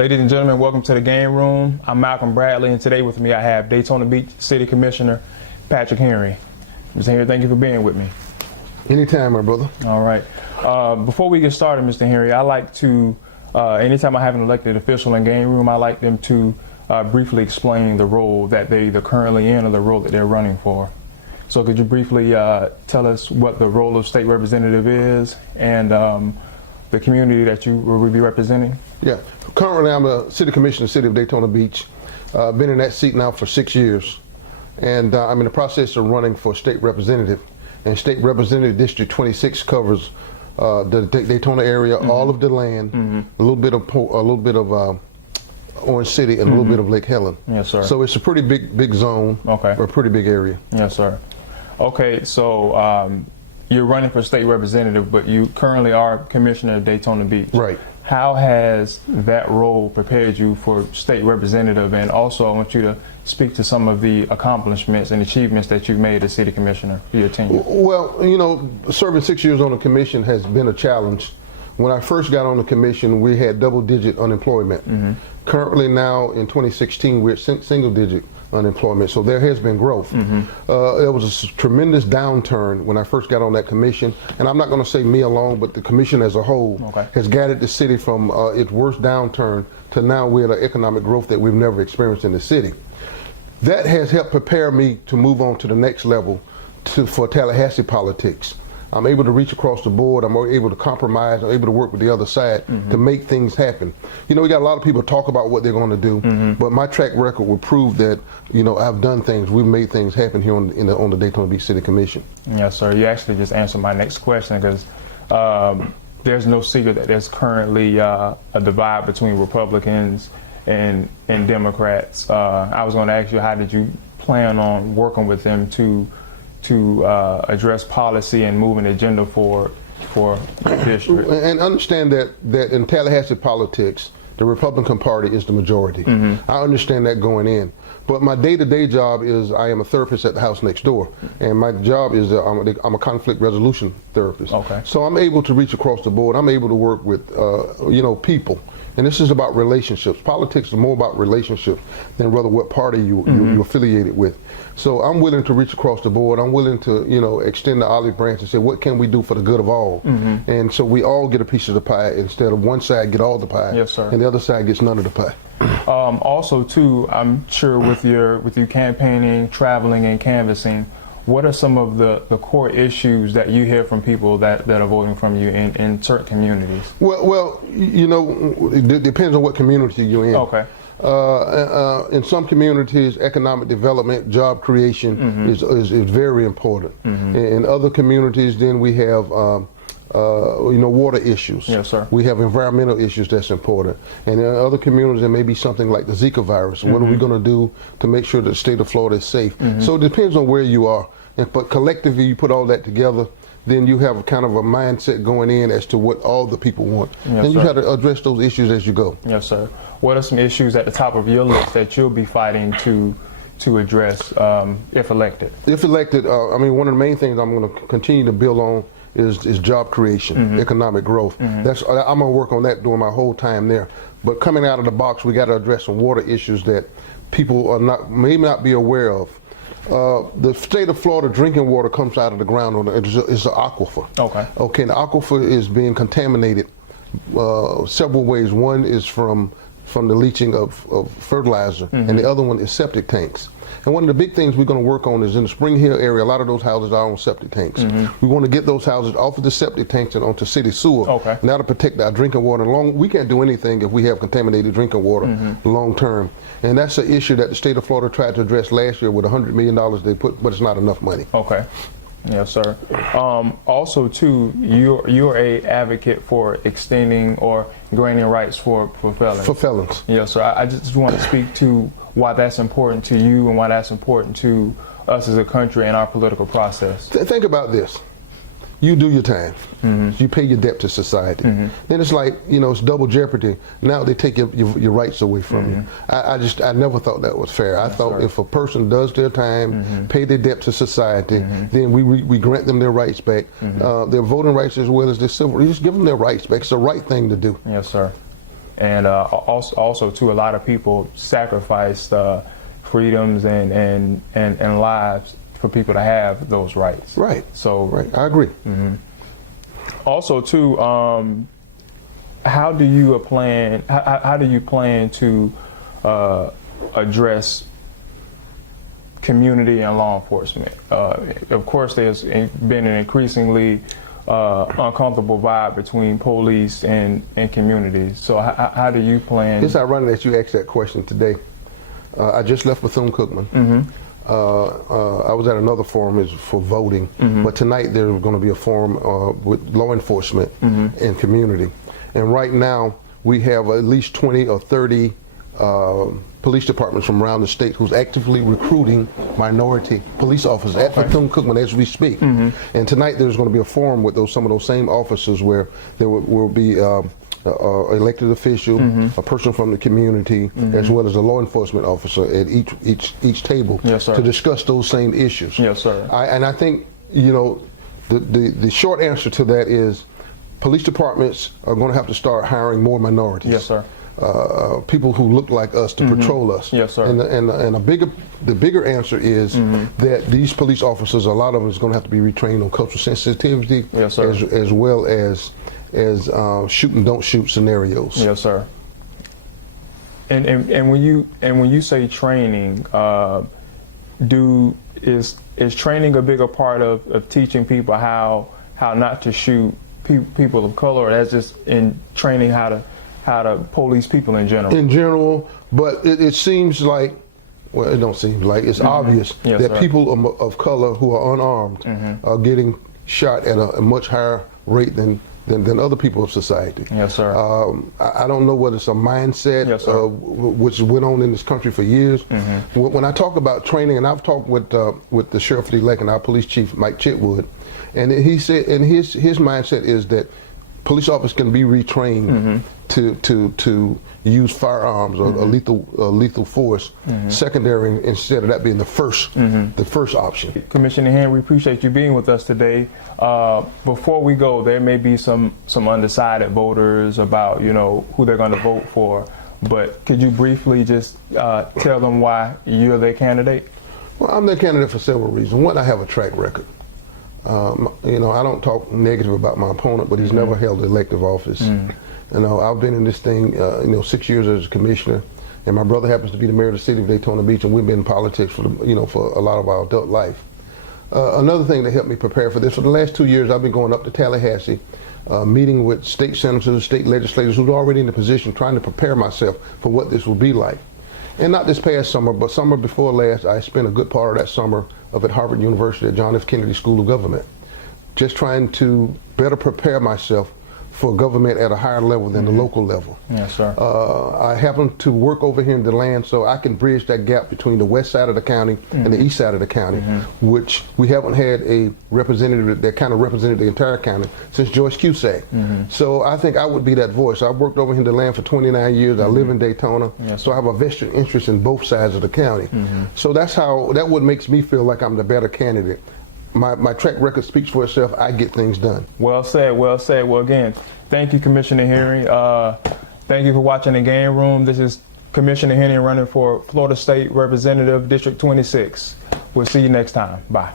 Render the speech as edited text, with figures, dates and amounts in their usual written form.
Ladies and gentlemen, welcome to the game room. I'm Malcolm Bradley, and today with me I have Daytona Beach City Commissioner Patrick Henry. Mr. Henry, thank you for being with me. Anytime, my brother. All right. Before we get started, Mr. Henry, I like to, anytime I have an elected official in game room, I like them to briefly explain the role that they're either currently in or the role that they're running for. So could you briefly tell us what the role of state representative is and the community that you will be representing? Yeah. Currently, I'm a city commissioner of the city of Daytona Beach. Been in that seat now for 6 years. And I'm in the process of running for state representative. And state representative District 26 covers the Daytona area, all of the land, a little bit of Orange City, and a little bit of Lake Helen. Yes, sir. So it's a pretty big zone, okay, or a pretty big area. Yes, sir. Okay, so you're running for state representative, but you currently are commissioner of Daytona Beach. Right. How has that role prepared you for state representative? And also I want you to speak to some of the accomplishments and achievements that you've made as city commissioner for your tenure. Well, you know, serving 6 years on the commission has been a challenge. When I first got on the commission, we had double-digit unemployment. Currently now in 2016, we're at single-digit unemployment, so there has been growth. There was a tremendous downturn when I first got on that commission, and I'm not going to say me alone, but the commission as a whole has guided the city from its worst downturn to now we're at an economic growth that we've never experienced in the city. That has helped prepare me to move on to the next level for Tallahassee politics. I'm able to reach across the board. I'm able to compromise. I'm able to work with the other side to make things happen. You know, we got a lot of people talk about what they're going to do, but my track record will prove that, you know, I've done things. We've made things happen here on the Daytona Beach City Commission. Yes, sir. You actually just answered my next question, because there's no secret that there's currently a divide between Republicans and Democrats. I was going to ask you, how did you plan on working with them to address policy and move an agenda for the district? And understand that in Tallahassee politics, the Republican Party is the majority. I understand that going in. But my day-to-day job is I am a therapist at the house next door. And my job is I'm a conflict resolution therapist. Okay. So I'm able to reach across the board. I'm able to work with, you know, people. And this is about relationships. Politics is more about relationships than rather what party you're affiliated with. So I'm willing to reach across the board. I'm willing to, you know, extend the olive branch and say, what can we do for the good of all? And so we all get a piece of the pie instead of one side get all the pie, yes, sir, and the other side gets none of the pie. Also, too, I'm sure with you campaigning, traveling, and canvassing, what are some of the core issues that you hear from people that are voting from you in certain communities? Well, you know, it depends on what community you're in. Okay. In some communities, economic development, job creation is very important. In other communities, then we have you know, water issues. Yes, sir. We have environmental issues that's important. And in other communities, there may be something like the Zika virus. What are we going to do to make sure that the state of Florida is safe? So it depends on where you are. But collectively, you put all that together, then you have kind of a mindset going in as to what all the people want. Yes, and you sir. have to address those issues as you go. Yes, sir. What are some issues at the top of your list that you'll be fighting to address if elected? If elected, I mean, one of the main things I'm going to continue to build on is job creation, economic growth. I'm going to work on that during my whole time there. But coming out of the box, we got to address some water issues that people may not be aware of. The state of Florida drinking water comes out of the ground. It's an aquifer. Okay. Okay, and the aquifer is being contaminated several ways. One is from the leaching of fertilizer, and the other one is septic tanks. And one of the big things we're going to work on is in the Spring Hill area, a lot of those houses are on septic tanks. We want to get those houses off of the septic tanks and onto city sewer. Okay. Now to protect our drinking water. We can't do anything if we have contaminated drinking water long term. And that's an issue that the state of Florida tried to address last year with $100 million they put, but it's not enough money. Okay. Yes, sir. Also, too, you're a advocate for extending or granting rights for felons. For felons. Yes, sir. I just want to speak to why that's important to you and why that's important to us as a country and our political process. Think about this. You do your time. You pay your debt to society. Then it's like, you know, it's double jeopardy. Now they take your rights away from you. I never thought that was fair. I thought if a person does their time, pay their debt to society, then we grant them their rights back, their voting rights as well as their civil. You just give them their rights back. It's the right thing to do. Yes, sir. And also too, a lot of people sacrificed freedoms and lives for people to have those rights. Right. So right, I agree. Also too, how do you plan to address community and law enforcement? Of course, there's been an increasingly uncomfortable vibe between police and communities. So how do you plan? It's ironic that you asked that question today. I just left Bethune-Cookman. I was at another forum for voting, but tonight there's going to be a forum with law enforcement and community. And right now we have at least 20 or 30 police departments from around the state who's actively recruiting minority police officers at Bethune-Cookman as we speak. And tonight there's going to be a forum with some of those same officers where there will be elected official, a person from the community, as well as a law enforcement officer at each table to discuss those same issues. Yes, sir. And I think, you know, the short answer to that is police departments are going to have to start hiring more minorities. Yes, sir. People who look like us to patrol us. Yes, sir. And the bigger answer is that these police officers, a lot of them is going to have to be retrained on cultural sensitivity, yes, sir. as well as shoot and don't shoot scenarios. Yes, sir. And when you say training, is training a bigger part of teaching people how not to shoot people of color, or that's just in training how to police people in general? In general, but it seems like, well, it don't seem like, it's obvious yes, that sir. people of color who are unarmed are getting shot at a much higher rate than other people of society. Yes, sir. I don't know whether it's a mindset which went on in this country for years. When I talk about training, and I've talked with the sheriff-elect and our police chief, Mike Chitwood, and he said, and his mindset is that police officers can be retrained to use firearms or lethal force secondary instead of that being the first option. Commissioner Henry, we appreciate you being with us today. Before we go, there may be some undecided voters about, you know, who they're going to vote for, but could you briefly just tell them why you're their candidate? Well, I'm their candidate for several reasons. One, I have a track record. You know, I don't talk negative about my opponent, but he's never held elective office. You know, I've been in this thing, 6 years as a commissioner, and my brother happens to be the mayor of the city of Daytona Beach, and we've been in politics for a lot of our adult life. Another thing that helped me prepare for this, for the last 2 years, I've been going up to Tallahassee, meeting with state senators, state legislators who's already in the position, trying to prepare myself for what this will be like. And not this past summer, but summer before last, I spent a good part of that summer up at Harvard University at John F. Kennedy School of Government, just trying to better prepare myself for government at a higher level than the local level. Yes, sir. I happen to work over here in DeLand, so I can bridge that gap between the west side of the county and the east side of the county, which we haven't had a representative that kind of represented the entire county since Joyce Cusack. So I think I would be that voice. I've worked over here in DeLand for 29 years. I live in Daytona, so I have a vested interest in both sides of the county. So that's what makes me feel like I'm the better candidate. My track record speaks for itself. I get things done. Well said, well said. Well, again, thank you, Commissioner Henry. Thank you for watching the Game Room. This is Commissioner Henry running for Florida State Representative, District 26. We'll see you next time. Bye.